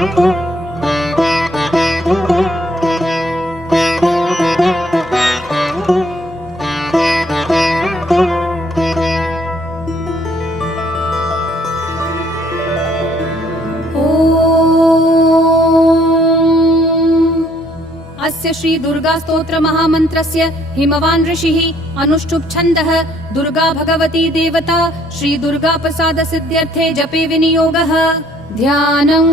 अस्य श्री दुर्गा स्तोत्र महामन्त्रस्य हिमवान् ऋषिः अनुष्टुप् छन्दः दुर्गा भगवती देवता श्री दुर्गा प्रसाद सिद्ध्यर्थे जपे विनियोगः। ध्यानम्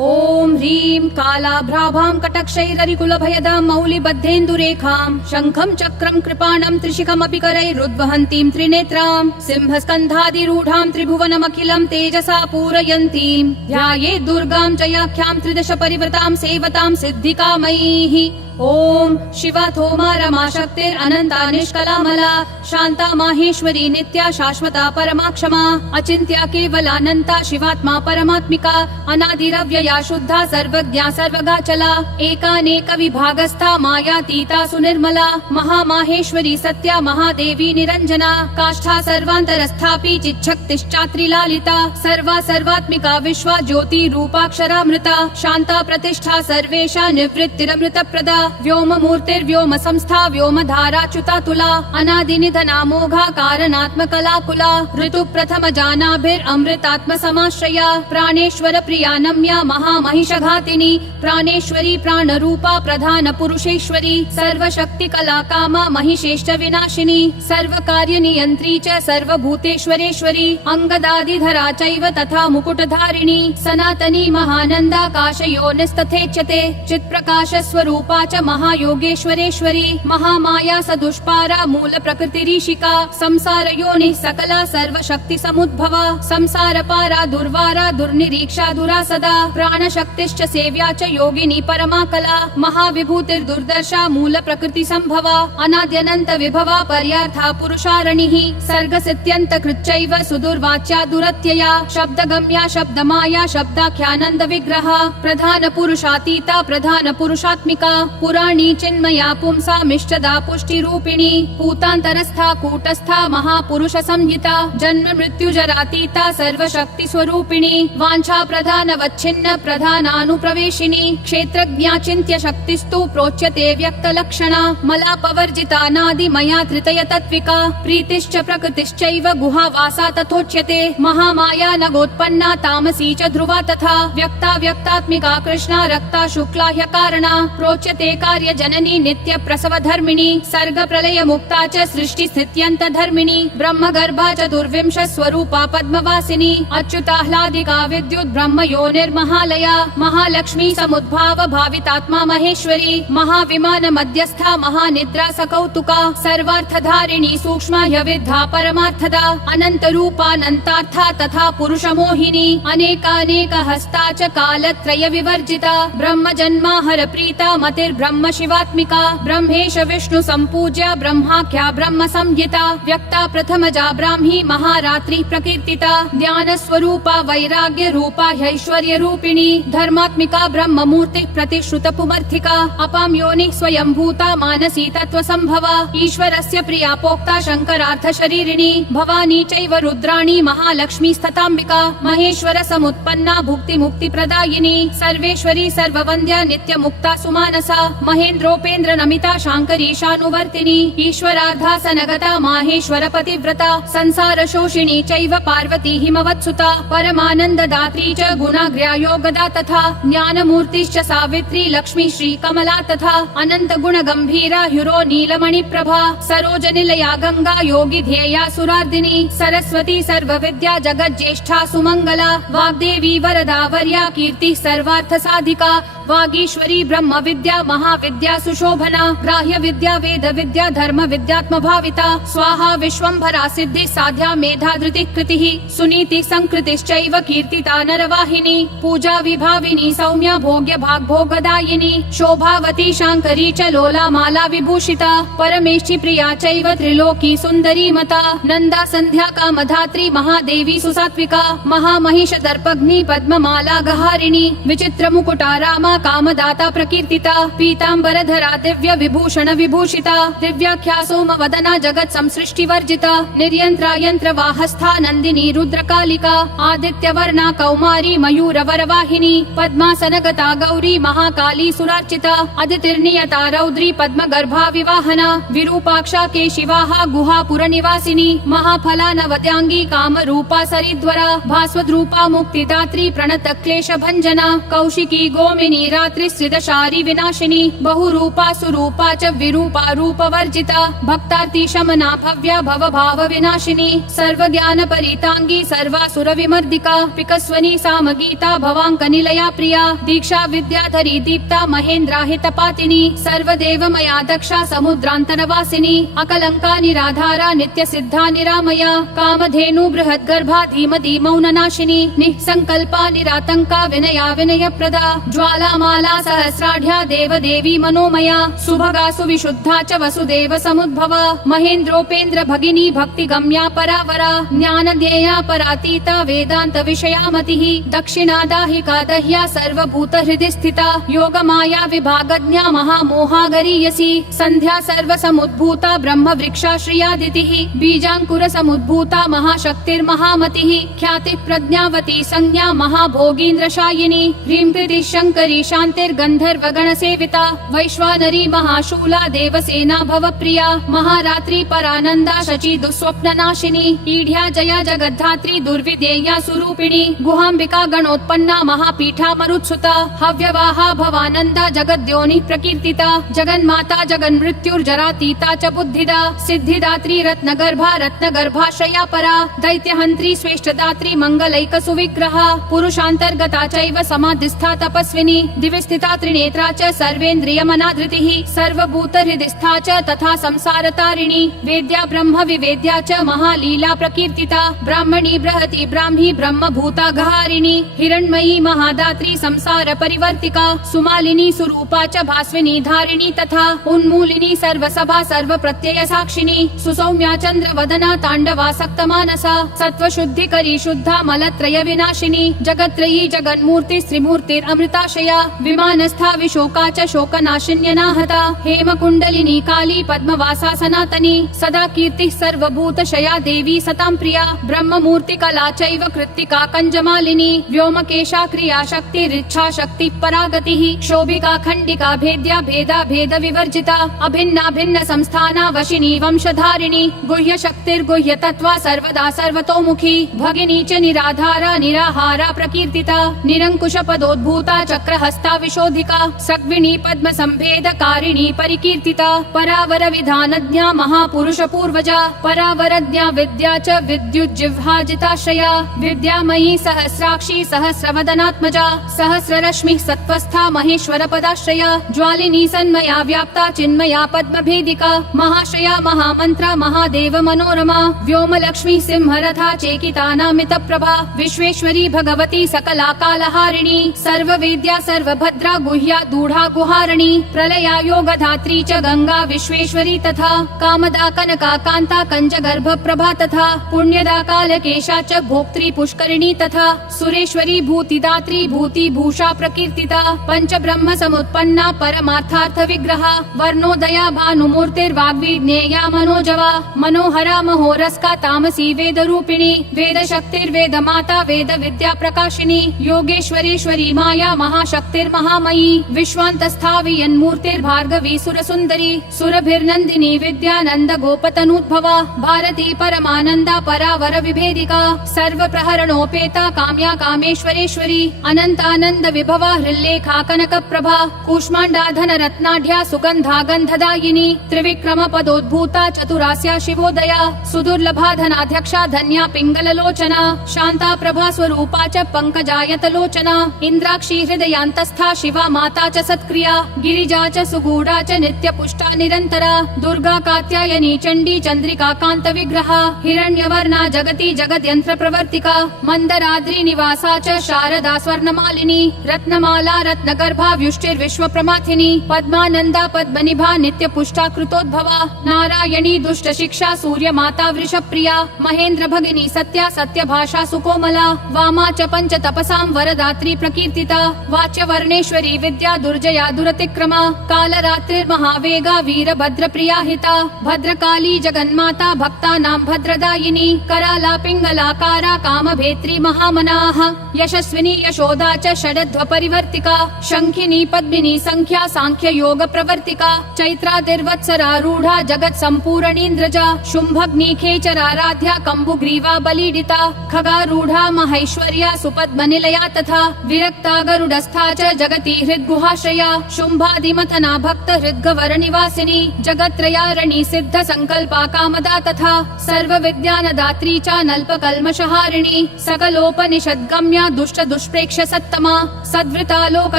ॐ ह्रीं कालाभ्राभां कटक्षैररिकुलभयदां मौलिबद्धेन्दुरेखां शङ्खं चक्रं कृपाणं त्रिशिखमपि करैरुद्वहन्तीं त्रिनेत्रां सिंहस्कन्धादिरूढां त्रिभुवनमखिलं तेजसा पूरयन्तीं ध्यायेत् दुर्गां जयाख्यां त्रिदश परिवृतां सेवतां सिद्धिकामयीः। ओम शिवा थोमा रमा शक्तिरनंता निष्कलामला शांता माहेश्वरी नित्या शाश्वता परमा क्षमा अचिंत्या केवलानंता शिवात्मा परमात्मिका अनादिरव्यया शुद्धा सर्वज्ञा सर्वगाचला एकानेक विभागस्था मायातीता सुनिर्मला महामाहेश्वरी सत्या महादेवी निरंजना काष्ठा सर्वांतरस्थापि चिच्छक्तिश्चात्रिलालिता सर्वा सर्वात्मिका विश्वा ज्योति रूपाक्षरामृता शांता प्रतिष्ठा सर्वेशा निवृत्तिरमृत प्रदा व्योम मूर्तिर्व्योम संस्था व्योम धाराच्युता तुला अनादिनिधना मोघा कारणात्मकला कुला ऋतु प्रथम जानाभिरमृतात्म समाश्रया प्राणेश्वर प्रिया नम्या महामहिषघातिनी प्राणेश्वरी प्राणरूपा प्रधान पुरुषेश्वरी सर्वशक्ति कला कामा महिषेष्ट विनाशिनी सर्वकार्य नियंत्री च सर्वभूतेश्वरेश्वरी अंगदादिधरा चैव तथा मुकुटधारिणी सनातनी महानंदाकाशयोनिस्तथेच्यते चित्प्रकाश स्वरूपा च महायोगेश्वरेश्वरी महामाया सदुष्पारा मूल प्रकृतिरीशिका संसार योनिः सकला सर्वशक्ति समुद्भवा संसार पारा दुर्वारा दुर्निरीक्षा दुरासदा प्राणशक्तिश्च सेव्या च योगिनी परमा कला महाविभूतिर्दुर्दर्शा मूल प्रकृति संभवा अनाद्यनंत विभवा पर्यार्था पुरुषारणिः सर्गसित्यंत कृच्चैव सुदुर्वाच्या दुरत्यया शब्दगम्या शब्दमाया शब्दाख्यानंद विग्रहा प्रधान पुरुषातीता प्रधान पुरुषात्मिका पुराणी चिन्मया पुंसामिष्टदा पुष्टिरूपिणी पूतान्तरस्था कूटस्था महापुरुष संहिता जन्म मृत्यु जरातीता सर्वशक्ति स्वरूपिणी वाञ्छा प्रधान वच्छिन्न प्रधानानुप्रवेशिनी क्षेत्रज्ञा चिन्त्य शक्तिस्तु प्रोच्यते व्यक्त लक्षणा मलापवर्जिता नादिमया धृतय तत्विका प्रीतिश्च प्रकृतिश्चैव गुहावासा तथोच्यते महामाया नगोत्पन्ना तामसी च ध्रुवा तथा व्यक्ता व्यक्तात्मिका कृष्णा रक्ता शुक्ला ह्यकारणा प्रोच्यते कार्य जननी नित्य प्रसव धर्मिणी सर्ग प्रलय मुक्ता च सृष्टि स्थित्यंत धर्मिणी ब्रह्म गर्भा च दुर्विंश स्वरूपा पद्मवासिनी अच्युताह्लादिका विद्युत ब्रह्म योनिर्महालया महालक्ष्मी समुद्भाव भावितात्मा महेश्वरी महाविमान मध्यस्था महानिद्रा सकौतुका सर्वार्थधारिणी सूक्ष्मा ह्यविद्धा परमार्थदा अनंत रूपानंतार्था तथा पुरुष मोहिनी अनेकानेक हस्ता च कालत्रय विवर्जिता ब्रह्म जन्माहर प्रीता मतिर्ब्रह्म शिवात्मिका ब्रह्मेश विष्णु संपूज्य ब्रह्माख्या ब्रह्म संहिता व्यक्ता प्रथमजा ब्राह्मी महारात्रि प्रकीर्तिता ज्ञान स्वरूपा वैराग्य रूपा ह्यैश्वर्य रूपिणी धर्मात्मिका ब्रह्म मूर्ति प्रतिश्रुत पुमर्थिका अपां योनि स्वयंभूता मानसी तत्व संभवा ईश्वरस्य प्रिया पोक्ता शंकरार्थ शरीरिणी भवानी चैव रुद्राणी महालक्ष्मी स्थतांबिका महेश्वर समुत्पन्ना भुक्ति मुक्ति प्रदायिनी सर्वेश्वरी सर्ववन्द्या नित्य मुक्ता सुमानसा महेन्द्रोपेन्द्र नमिता शांकरीशानुवर्तिनी ईश्वरार्धासनगता माहेश्वर पतिव्रता संसार शोषिणी चैव पार्वती हिमवत्सुता परमानन्ददात्री च गुणाग्र्या योगदा तथा ज्ञानमूर्तिश्च सावित्री लक्ष्मी श्री कमला तथा अनंत गुण गंभीरा ह्युरो नीलमणि प्रभा सरोजनिलया गंगा योगी ध्येया सुरार्दिनी सरस्वती सर्वविद्या जगज्ज्येष्ठा सुमंगला वाग्देवी वरदा वर्या कीर्ति सर्वार्थ साधिका वागीश्वरी ब्रह्म विद्या महाविद्या सुशोभना ग्राह्य विद्या वेद विद्या धर्म विद्यात्म भाविता स्वाहा विश्वंभरा सिद्धि साध्या मेधा धृति कृतिः सुनीति संकृतिश्चैव कीर्तिता नरवाहिनी पूजा विभाविनी सौम्या भोग्य भाग भोगदायिनी शोभावती शांकरी च लोला माला विभूषिता परमेष्टि प्रिया चैव त्रिलोकी सुंदरी मता नंदा संध्या कामधात्री महादेवी सुसात्विका महामहिष दर्पग्नि पद्ममाला गहारिणी विचित्र मुकुटा रामा कामदाता प्रकीर्तिता पीतांबरधरा दिव्य विभूषण विभूषिता दिव्याख्या सोमवदना जगत् संसृष्टिवर्जिता निर्यंत्रा यंत्रवाहस्था नंदिनी रुद्रकालिका आदित्यवर्णा कौमारी मयूरवरवाहिनी पद्मासनगता गौरी महाकाली सुरार्चिता अदितिर्नियता रौद्री पद्मगर्भा विवाहना विरूपाक्षा केशिवाहा गुहापुरनिवासिनी महाफला नवद्यांगी कामरूपा सरिद्वरा भास्वद्रूपा मुक्तिदात्री प्रणत क्लेश भंजना कौशिकी गोमिनी रात्रिस्त्रिदशारी विनाशिनी बहुरूपा सुरूपा च विरूपा रूपवर्जिता भक्तार्ति शमना भव्या भवभाव विनाशिनी सर्वज्ञान परितांगी सर्वासुर विमर्दिका पिकस्वनी सामगीता भवांक निलया प्रिया दीक्षा विद्याधरी दीप्ता महेन्द्रा हितपातिनी सर्वदेवमया दक्षा समुद्रान्तरवासिनी अकलंका निराधारा नित्य सिद्धा निरामया कामधेनु बृहद्गर्भा धीमती मौननाशिनी निःसंकल्पा निरातंका विनया विनयप्रदा ज्वालामाला सहस्राढ्या देवदेवी मनोमया सुभगा सुविशुद्धा च वसुदेव समुद्भवा महेन्द्रोपेन्द्र भगिनी भक्ति गम्या परावरा ज्ञान ध्येया परातीता वेदांत विषयामतिः दक्षिणा दाहिका दह्या सर्वभूत हृदि स्थिता योग माया विभागज्ञा महामोहागरीयसी संध्या सर्व समुद्भूता ब्रह्म वृक्षाश्रियादितिः बीजांकुर समुद्भूता महाशक्तिर्महामतिः ख्याति प्रज्ञावती संज्ञा महाभोगीन्द्रशायिनी ह्रीं कृति शंकरी शांतिर्गंधर्व गण सेविता वैश्वानरी महाशूला देवसेना भवप्रिया महारात्रि परानंदा शची दुस्वप्न नाशिनी ईढ्या जया जगद्धात्री दुर्विदेया स्वरूपिणी गुहांबिका गणोत्पन्ना महापीठा मरुत्सुता हव्यवाहा भवानंदा जगद्योनि प्रकीर्तिता जगन्माता जगन्मृत्युर्जरातीता च बुद्धिदा सिद्धिदात्री रत्नगर्भा रत्नगर्भाशया परा दैत्यहंत्री स्वेष्टदात्री मंगलैक सुविग्रहा पुरुषांतर्गता चैव समाधिस्था तपस्विनी दिविस्थिता त्रिनेत्रा च सर्वेन्द्रियमनाधृतिः सर्वभूत हृदिस्था च तथा संसारतारिणी वेद्या ब्रह्म विवेद्या च महालीला प्रकीर्तिता ब्राह्मणी बृहति ब्राह्मी ब्रह्म भूताघहारिणी हिरण्मयी महादात्री संसार परिवर्तिका सुमालिनी सुरूपा च भास्विनी धारिणी तथा उन्मूलिनी सर्वसभा सर्व प्रत्यय साक्षिणी सुसौम्या चंद्र वदना तांडवासक्त मानसा सत्व शुद्धिकरी शुद्धा मलत्रय विनाशिनी जगत्त्रयी जगन्मूर्ति श्रीमूर्तिरमृताशया विमानस्था विशोका च शोकनाशिन्यनाहता हेमकुंडलिनी काली पद्मवासा सनातनी सदा कीर्तिः सर्वभूतशया देवी सतां प्रिया ब्रह्ममूर्ति कला चैव कृत्तिका कंजमालिनी व्योमकेशा क्रिया शक्ति ऋच्छा शक्ति परागतिः शोभिका खंडिका भेद्या भेदा भेद विवर्जिता अभिन्ना भिन्न संस्थाना वशिनी वंशधारिणी गुह्य शक्तिर्गुह्य तत्वा सर्वदा सर्वतोमुखी भगिनी च निराधारा निराहारा प्रकीर्तिता निरंकुश पदोद्भूता चक्रहस्ता विशोधिका सग्विणी पद्म संभेदकारिणी परिकीर्तिता परावर विधानज्ञा महापुरुष पूर्वजा परावरज्ञा विद्या च विद्युज्जिह्वाजिताश्रया विद्यामयी सहस्राक्षी सहस्रवदनात्मजा सहस्ररश्मिः सत्त्वस्था महेश्वर पदाश्रया ज्वालिनी सन्मया व्याप्ता चिन्मया पद्मभेदिका महाश्रया महामंत्रा महादेव मनोरमा व्योमलक्ष्मी सिंहरथा चेकितानामित प्रभा विश्वेश्वरी भगवती सकला कालहारिणी सर्ववेद्या सर्वभद्रा गुह्या दूढ़ा गुहारिणी प्रलया योगधात्री च गंगा विश्वेश्वरी तथा कामदा कनका कांता कंज गर्भ प्रभा तथा पुण्यदा कालकेशा च भोक्त्री पुष्करिणी तथा सुरेश्वरी भूतिदात्री भूति भूषा प्रकीर्तिता पंच ब्रह्म समुत्पन्ना परमार्थार्थ विग्रहा वर्णोदया भानुमूर्तिर्वाग्विज्ञेया मनोजवा मनोहरा महोरस्का तामसी वेद रूपिणी वेद शक्तिर्वेद माता वेद विद्या प्रकाशिनी योगेश्वरेश्वरी माया महाशक्तिर्महामयी विश्वान्तस्था वियन्मूर्तिर्भार्गवी सुरसुन्दरी सुरभिर्नन्दिनी विद्यानन्द गोपतनूद्भवा भारती परमानन्दा परावर विभेदिका सर्व प्रहरणोपेता काम्या कामेश्वरेश्वरी अनन्तानन्द विभवा हृल्लेखा कनक प्रभा कूष्माण्डा धन रत्नाढ्या सुगन्धा गन्धदायिनी त्रिविक्रम पदोद्भूता चतुरास्या शिवोदया सुदुर्लभा धनाध्यक्षा धन्या पिङ्गललोचना शान्ता प्रभा स्वरूपा च पंकजायत लोचना इंद्राक्षी हृदयांतस्था शिवा माता च सत्क्रिया गिरिजा च सुगूढ़ा च नित्य पुष्टा निरंतरा दुर्गा कात्यायनी चंडी चंद्रिका कांत विग्रहा हिरण्यवर्णा जगति जगद्यंत्र प्रवर्तिका मंदराद्रि निवासा च शारदा स्वर्णमालिनी रत्नमाला रत्नगर्भा व्युष्टिर्विश्व प्रमाथिनी पद्मानंदा पद्मनिभा नित्य पुष्टा कृतोद्भवा नारायणी दुष्ट शिक्षा सूर्य माता वृषप्रिया महेंद्र भगिनी सत्या सत्य भाषा सुकोमला वामा च पंच तपसां वरदात्री प्रकीर्तिता वाच्य वर्णेश्वरी विद्या दुर्जया दुरतिक्रमा कालरात्रिर्महावेगा वीरभद्रप्रिया हिता भद्रकाली जगन्माता भक्तानां भद्रदायिनी कराला पिङ्गलाकारा कामभेत्री महामनाः यशस्विनी यशोदा च षडध्वपरिवर्तिका शङ्खिनी पद्मिनी संख्या सांख्य योग प्रवर्तिका चैत्रादिर्वत्सरारूढा जगत् सम्पूर्णीन्द्रजा शुम्भग्नि खेचराराध्या कम्बुग्रीवा बलीडिता खगारूढा महेश्वर्या सुपद्मनिलया तथा विरक्ता गरुडस्था च जगति हृद्गुहाश्रया शुम्भादिमथना भक्त हृद्गवरनिवासिनी जगत्त्रयारणी सिद्ध संकल्पा कामदा तथा सर्वविद्यानदात्री च नल्पकल्मषहारिणी सकलोपनिषद्गम्या दुष्ट दुष्प्रेक्ष्य सत्तमा सद्वृता लोक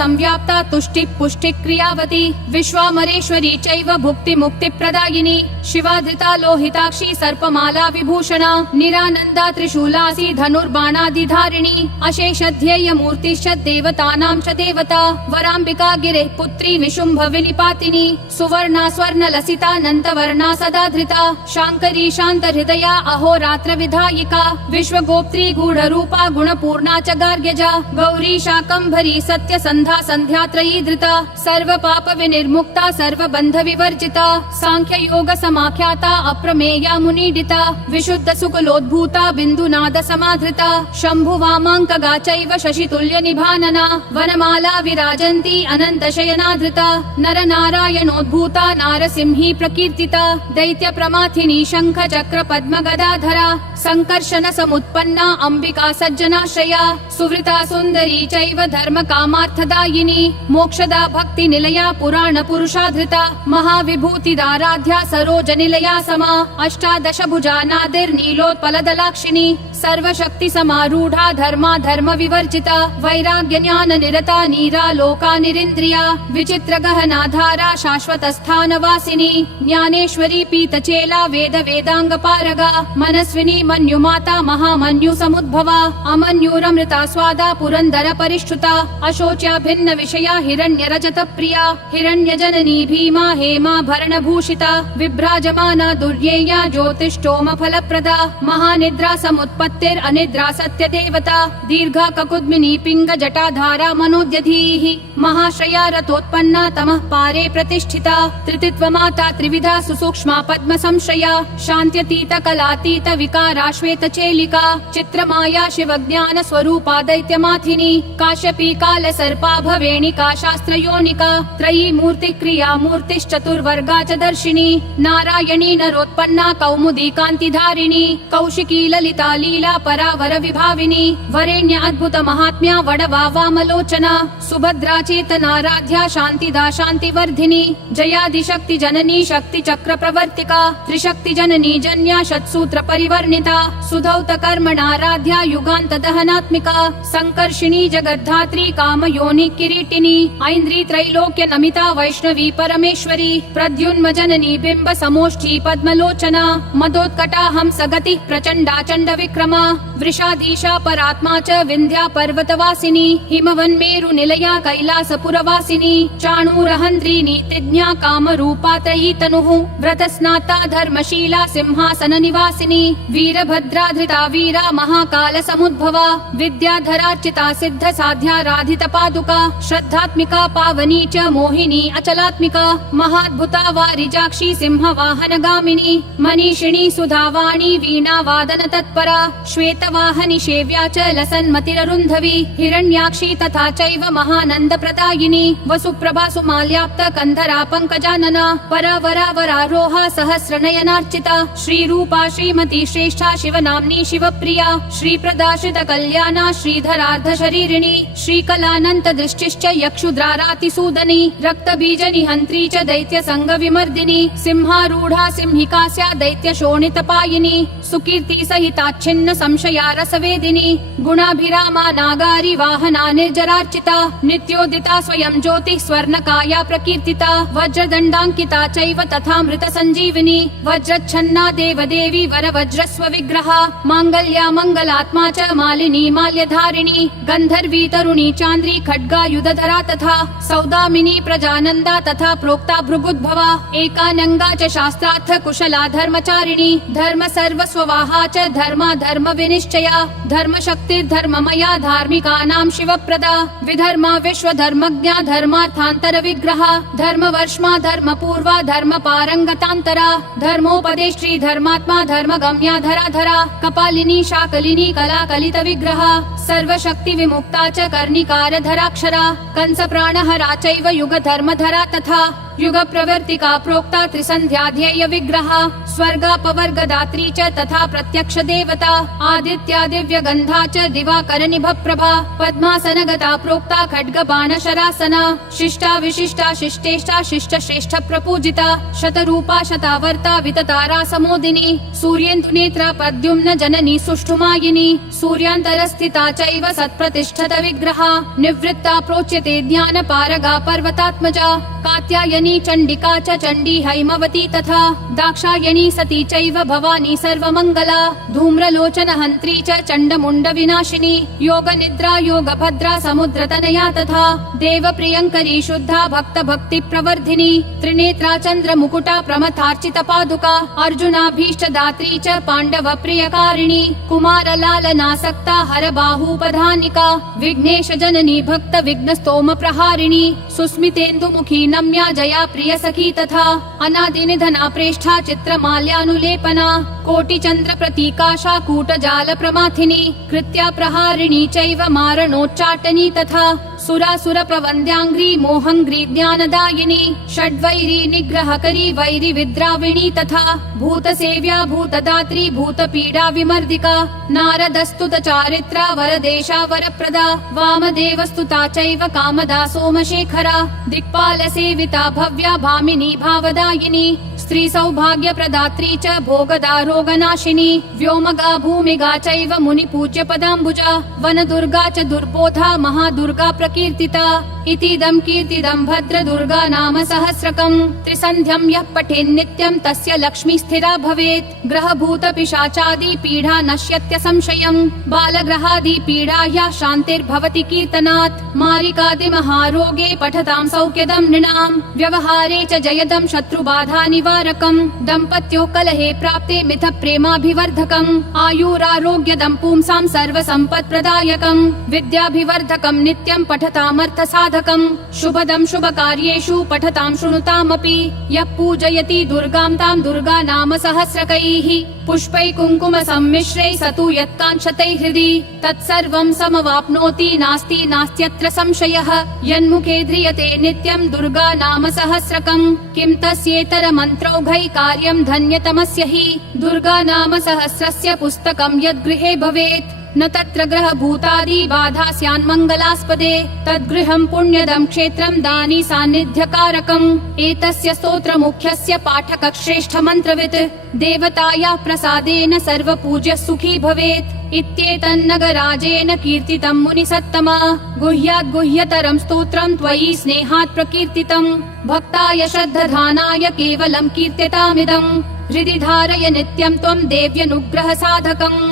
संव्याप्ता तुष्टि पुष्टि क्रियावती विश्वामरेश्वरी चैव भुक्ति मुक्ति प्रदायिनी शिवाधृता लोहिताक्षी सर्पमाला विभूषणा निरानन्दा त्रिशूलासी धनुर्बाणादिधारिणी अशेषध्येय मूर्तिश्च देवतानां च देवता वराम्बिका गिरेः पुत्री विशुम्भ विनिपातिनी सुवर्णा स्वर्णलसितानन्तवर्णा सदा धृता शाङ्करी शान्तहृदया अहोरात्र विधायिका विश्वगोप्त्री गूढरूपा गुणपूर्णा च गार्ग्यजा गौरी शाकम्भरी सत्यसन्धा सन्ध्यात्रयी धृता सर्वपाप विनिर्मुक्ता सर्वबन्ध विवर्जिता सांख्य योग समाख्याता अप्रमेया मुनीडिता विशुद्ध सुकुलोद्भूता बिन्दुनाद समाधृता शम्भु वामाङ्कगा चैव शशितुल्य निभानना वनमाला विराजन्ती अनन्त शयनाधृता नर नारायणोद्भूता नारसिंही प्रकीर्तिता दैत्य प्रमाथिनी शङ्ख चक्र पद्म गदाधरा संकर्षण समुत्पन्ना अम्बिका सज्जनाश्रया सुवृता सुन्दरी चैव धर्म कामार्थदायिनी मोक्षदा भक्ति निलया पुराण पुरुषाधृता महाविभूतिदाराध्या सरोजनिलया समा अष्टादश भुजा नादिर्नीलोत्पलदलाक्षिणी सर्वशक्ति समारूढ़ा धर्मा धर्म विवर्जिता वैराग्य ज्ञान निरता नीरा लोका निरिन्द्रिया विचित्र गहनाधारा शाश्वत स्थान वासिनी ज्ञानेश्वरी पीतचेला वेद वेदांग पारगा मनस्विनी मन्युमाता महामन्यु समुद्भवा अमन्युरमृता स्वादा पुरंदर परिष्ठुता अशोच्या भिन्न विषया हिरण्य रजत प्रिया हिरण्य जननी भीमा हेमा भरण भूषिता विभ्राजमाना दुर्येया ज्योतिष्टोम फलप्रदा महानिद्रा समुत्पत्तिर अनिद्रा सत्य देवता दीर्घा ककुद्मिनी पिंग जटाधारा मनोद्यधीः महाश्रया रतोत्पन्ना तमः पारे प्रतिष्ठिता त्रितित्व माता त्रिविधा सुसूक्ष्मा पद्म संश्रया शान्त्यतीत कलातीत विकारा श्वेत चेलिका चित्रमाया शिवज्ञान स्वरूपा दैत्यमाथिनी काश्यपी काल सर्पा भवेणिका शास्त्र योनिका त्रयी मूर्ति क्रिया मूर्तिश्चतुर्वर्गा च दर्शिनी नारायणी नरोत्पन्ना कौमुदी कान्तिधारिणी कौशिकी ललिता लीला परावर विभाविनी वरेण्य अद्भुत महात्म्या वडवा वामलोचना सुभद्रा चेतनाराध्या शान्तिदा शान्तिवर्धिनी जयादिशक्ति जननी शक्ति चक्र प्रवर्तिका त्रिशक्ति जननी जन्या शतसूत्र परिवर्णिता सुधौत कर्मणाराध्या युगान्त दहनात्मिका संकर्षिणी जगद्धात्री काम योनि किरीटिनी ऐन्द्री त्रैलोक्य नमिता वैष्णवी परमेश्वरी प्रद्युन्म जननी बिंब समोष्ठी पद्मलोचना मदोत्कटा हंस गति प्रचंडा चंड विक्रमा वृषाधीशा परात्मा च विंध्या पर्वतवासिनी हिमवन्मेरु निलया कैलास पुरवासिनी चाणूरहन्त्री नीतिज्ञा काम रूपा त्रयी तनुः व्रतस्नाता धर्मशीला सिंहासन निवासिनी वीरभद्रा धृता वीरा महाकाल समुद्भवा विद्याधरार्चिता सिद्ध साध्याराधित पादुका श्रद्धात्मिका पावनी च मोहिनी अचलात्मिका महाद्भुता वारिजाक्षी सिंह वाहन गामिनी मनीषिणी सुधावाणी वीणा वादन तत्परा श्वेत वाहनि शेव्या च लसन्मतिररुन्धवी हिरण्याक्षी तथा चैव महानंद प्रदायिनी वसुप्रभा सुमाल्याप्त कंधरा पंकजानना परावरावरारोहा सहस्रनयनार्चिता श्रीरूपा श्रीमती श्रेष्ठा शिवनाम्नी शिवप्रिया श्रीप्रदाशित कल्याणा श्रीधरार्ध शरीरिणी श्रीकलानंत दृष्टिश्च यक्षुद्रारातिसूदनी रक्तबीज निहंत्री च दैत्य संग विमर्दिनी सिंहारूढ़ा सिंहिकास्या दैत्य शोणितपायिनी सुकीर्ति सहिताच्छिन्न संशया रसवेदिनी गुणाभिरामा नागारी वाहना निर्जरार्चिता नित्योदिता स्वयं ज्योतिः स्वर्णकाया प्रकीर्तिता वज्रदण्डाङ्किता चैव तथा मृत संजीविनी वज्रच्छन्ना देवदेवी वर वज्रस्व विग्रहा मांगल्या मंगलात्मा च मालिनी माल्यधारिणी गंधर्वी तरुणी चांद्री खड्गायुधधरा तथा सौदामिनी प्रजानंदा तथा प्रोक्ता भृगुद्भवा एकानंगा च शास्त्रार्थ कुशला धर्मचारिणी धर्म सर्वस्ववाहा च धर्मा धर्म विनिश्चया धर्म शक्ति धर्ममया धार्मिकानां शिवप्रदा विधर्मा विश्वधर्मज्ञा धर्मार्थान्तर विग्रहा धर्मवर्ष्मा धर्मपूर्वा धर्म पारंगतांतरा धर्मोपदेष्ट्री धर्मात्मा धर्मगम्या धराधरा कपालिनी शाकलिनी कला कलित विग्रहा सर्वशक्ति विमुक्ता च कर्णिकार धराक्षरा कंस प्राणहरा चैव युग धर्मधरा तथा युग प्रवर्तिका प्रोक्ता त्रिसंध्याध्येय विग्रहा स्वर्गापवर्गदात्री च तथा प्रत्यक्ष देवता आदित्या दिव्य गंधा च दिवाकर निभ प्रभा पद्मासनगता प्रोक्ता खड्ग बाण शरासना शिष्टा विशिष्टा शिष्टेष्टा शिष्ट श्रेष्ठ प्रपूजिता शतरूपा शतावर्ता विततारा समोदिनी सूर्येन्दुनेत्रा प्रद्युम्न जननी सुष्ठुमायिनी सूर्यान्तरस्थिता चैव सत्प्रतिष्ठत विग्रहा निवृत्ता प्रोच्यते ज्ञान पारगा पर्वतात्मजा कात्यायनी चण्डिका च चण्डी हैमवती तथा दाक्षायणी सती चैव भवानी सर्वमङ्गला धूम्रलोचन हन्त्री च चण्डमुण्ड विनाशिनी योग निद्रा योग भद्रा समुद्रतनया तथा देव प्रियङ्करी शुद्धा भक्त भक्ति प्रवर्धिनी त्रिनेत्रा चन्द्र मुकुटा प्रमथार्चित पादुका अर्जुनाभीष्ट दात्री च पाण्डव प्रियकारिणी कुमार लालनासक्ता हर बाहूपधानिका विघ्नेश जननी भक्त विघ्न स्तोम प्रहारिणी सुस्मितेन्दुमुखी नम्या जया प्रिय सखी तथा अनादि निधना प्रेष्ठा चित्र माल्यानुलेपना कोटि चंद्र प्रतीकाशा कूट जाल प्रमाथिनी कृत्या प्रहारिणी चैव मारणोच्चाटनी तथा सुरासुर प्रवन्द्यांग्री मोहंग्री ज्ञानदायिनी षड्वैरी निग्रहकरी वैरि विद्राविणी तथा भूत सेव्या भूतदात्री भूत पीडा विमर्दिका नारदस्तुत चारित्रा वरदेशा वरप्रदा वामदेवस्तुता चैव कामदा सोमशेखरा दिक्पाल सेविता भव्या भामिनी भावदायिनी स्त्री सौभाग्य प्रदात्री च भोगदा रोगनाशिनी व्योमगा भूमिगा चैव मुनि पूज्य पदाम्बुजा वन दुर्गा च दुर्बोधा महादुर्गा प्रकीर्तिता इतीदं कीर्तिदं भद्र दुर्गा नाम सहस्रकम् त्रिसन्ध्यं यः पठेत् नित्यं तस्य लक्ष्मी स्थिरा भवेत् ग्रहभूत पिशाचादि पीडा नश्यत्य संशयम् बालग्रहादि पीडायाः शान्तिर्भवति कीर्तनात् मारिकादि महारोगे पठतां सौख्यदं नृणाम् व्यवहारे च जयदं शत्रुबाधा निवारकम् दम्पत्यो कलहे प्राप्ते मिथ प्रेमाभिवर्धकम् आयुरारोग्यदं पुंसां सर्वसम्पत्प्रदायकम् विद्याभिवर्धकम् नित्यं पठतामर्थ साधकम् शुभदं शुभकार्येषु पठतां शृणुतामपि यः पूजयति दुर्गां तां दुर्गा नाम सहस्रकैः पुष्पै कुङ्कुम सम्मिश्रै स तु यत्काङ्क्षते हृदि तत्सर्वं समवाप्नोति नास्ति नास्त्यत्र संशयः यन्मुखे ध्रियते नित्यं दुर्गा नाम सहस्रकम् किं तस्येतर मन्त्रौघै कार्यं धन्यतमस्य हि दुर्गा नाम सहस्रस्य पुस्तकं यद्गृहे भवेत् न तत्र ग्रह भूतादि बाधा स्यान् मंगलास्पदे तद्गृहं पुण्यदं क्षेत्रं दानी सान्निध्यकारकम् एतस्य स्तोत्र मुख्यस्य पाठक श्रेष्ठ मन्त्रवित् देवतायाः प्रसादेन सर्वपूज्य सुखी भवेत् इत्येतन्नगराजेन कीर्तितं मुनिसत्तमा गुह्यात् गुह्यतरं स्तोत्रं त्वयि स्नेहात् प्रकीर्तितं भक्ताय श्रद्धधानाय केवलं कीर्त्यतामिदं हृदि धारय नित्यं त्वं देव्यनुग्रह साधकम्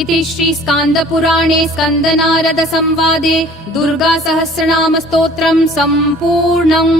इति श्री स्कान्द पुराणे स्कन्दनारद संवादे दुर्गा सहस्रनाम स्तोत्रम् सम्पूर्णम्।